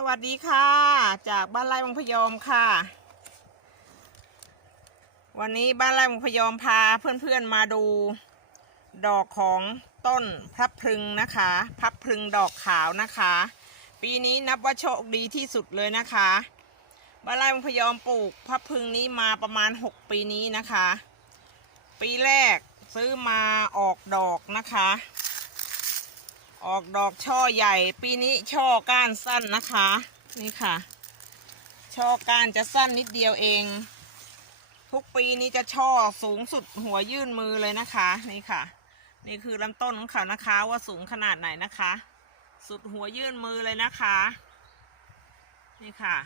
สวัสดีค่ะ จากบ้านไร่วงพยอมค่ะ วันนี้บ้านไร่วงพยอมพาเพื่อนๆมาดู ดอกของต้นพระพรึงนะคะ พระพรึงดอกขาวนะคะ ปีนี้นับว่าโชคดีที่สุดเลยนะคะ บ้านไร่วงพยอมปลูกพระพรึงนี้มาประมาณ 6 ปีนี้นะคะ ปีแรกซื้อมาออกดอกนะคะ ออกดอกช่อใหญ่ ปีนี้ช่อก้านสั้นนะคะ นี่ค่ะ ช่อก้านจะสั้นนิดเดียวเอง ทุกปีนี้จะช่อสูงสุดหัวยื่นมือเลยนะคะ นี่ค่ะ นี่คือลำต้นของเขานะคะ ว่าสูงขนาดไหนนะคะ สุดหัวยื่นมือเลยนะคะ นี่ค่ะ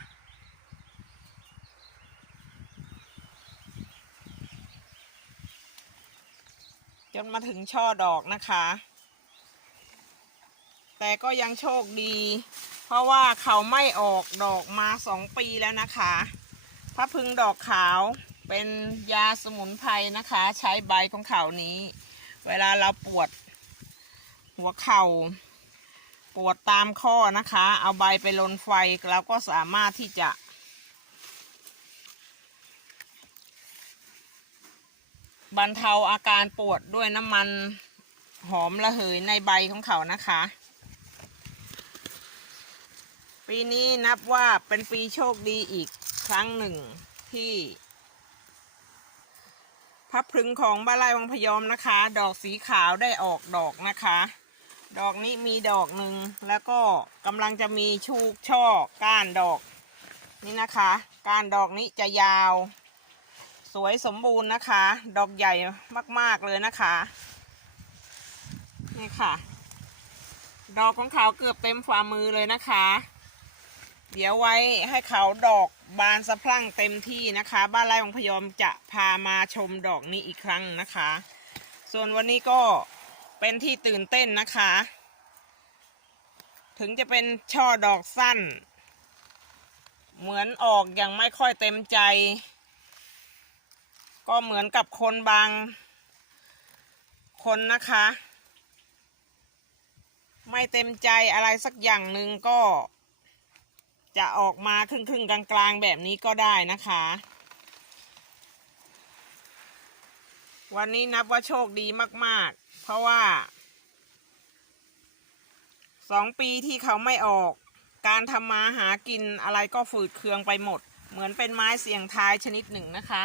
จนมาถึงช่อดอกนะคะ แต่ก็ยังโชคดี เพราะว่าเขาไม่ออกดอกมาสองปีแล้วนะคะพระพึงดอกขาวเป็นยาสมุนไพรนะคะ ใช้ใบของเขานี้ เวลาเราปวด หัวเข่าปวดตามข้อนะคะ เอาใบไปลนไฟเราก็สามารถที่จะ บรรเทาอาการปวดด้วยน้ำมันหอมระเหยในใบของเขานะคะ ปีนี้นับว่าเป็นปีโชคดีอีกครั้งหนึ่งที่พระพรึงของบ้านไร่วังพยอมนะคะ ดอกสีขาวได้ออกดอกนะคะ ดอกนี้มีดอกหนึ่งแล้วก็กำลังจะมีชูกช่อก้านดอกนี่นะคะ ก้านดอกนี้จะยาว สวยสมบูรณ์นะคะ ดอกใหญ่มากๆเลยนะคะนี่ค่ะ ดอกของเขาเกือบเต็มฝ่ามือเลยนะคะ เดี๋ยวไว้ให้เขาดอกบานสะพรั่งเต็มที่นะคะ บ้านไร่ของพยอมจะพามาชมดอกนี้อีกครั้งนะคะ ส่วนวันนี้ก็เป็นที่ตื่นเต้นนะคะ ถึงจะเป็นช่อดอกสั้น เหมือนออกอย่างไม่ค่อยเต็มใจ ก็เหมือนกับคนบาง คนนะคะ ไม่เต็มใจอะไรสักอย่างหนึ่งก็ จะออกมาครึ่งครึ่งกลางๆแบบนี้ก็ได้นะคะ วันนี้นับว่าโชคดีมากๆ เพราะว่าสองปีที่เขาไม่ออก การทำมาหากินอะไรก็ฝืดเคืองไปหมด เหมือนเป็นไม้เสี่ยงทายชนิดหนึ่งนะคะ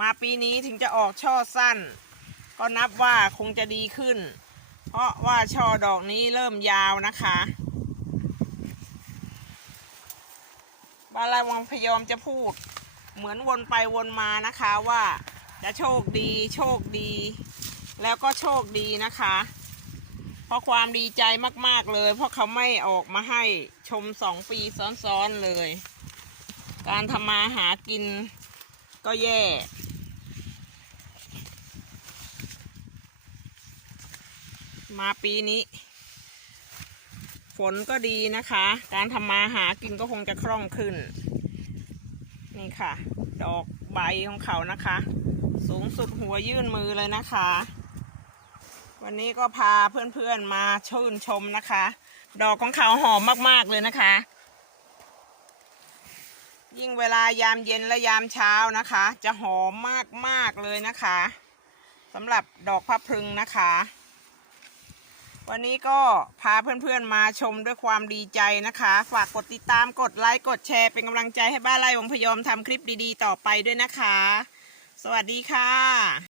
มาปีนี้ถึงจะออกช่อสั้น ก็นับว่าคงจะดีขึ้น เพราะว่าช่อดอกนี้เริ่มยาวนะคะ บาลายวังพยอมจะพูด เหมือนวนไปวนมานะคะว่าจะโชคดีโชคดี แล้วก็โชคดีนะคะ เพราะความดีใจมากๆเลย เพราะเขาไม่ออกมาให้ชมสองปีซ้อนๆเลย การทำมาหากินก็แย่มาปีนี้ นก็ดีนะคะ การทำมาหากินก็คงจะคล่องขึ้น นี่ค่ะ ดอกใบของเขานะคะ สูงสุดหัวยื่นมือเลยนะคะ วันนี้ก็พาเพื่อนๆมาชื่นชมนะคะ ดอกของเขาหอมมากๆเลยนะคะ ยิ่งเวลายามเย็นและยามเช้านะคะ จะหอมมากๆเลยนะคะสำหรับดอกพระพรึงนะคะ วันนี้ก็พาเพื่อนๆมาชมด้วยความดีใจนะคะ ฝากกดติดตามกดไลค์กดแชร์เป็นกำลังใจให้บ้านไร่วงพยอมทำคลิปดีๆ ต่อไปด้วยนะคะ สวัสดีค่ะ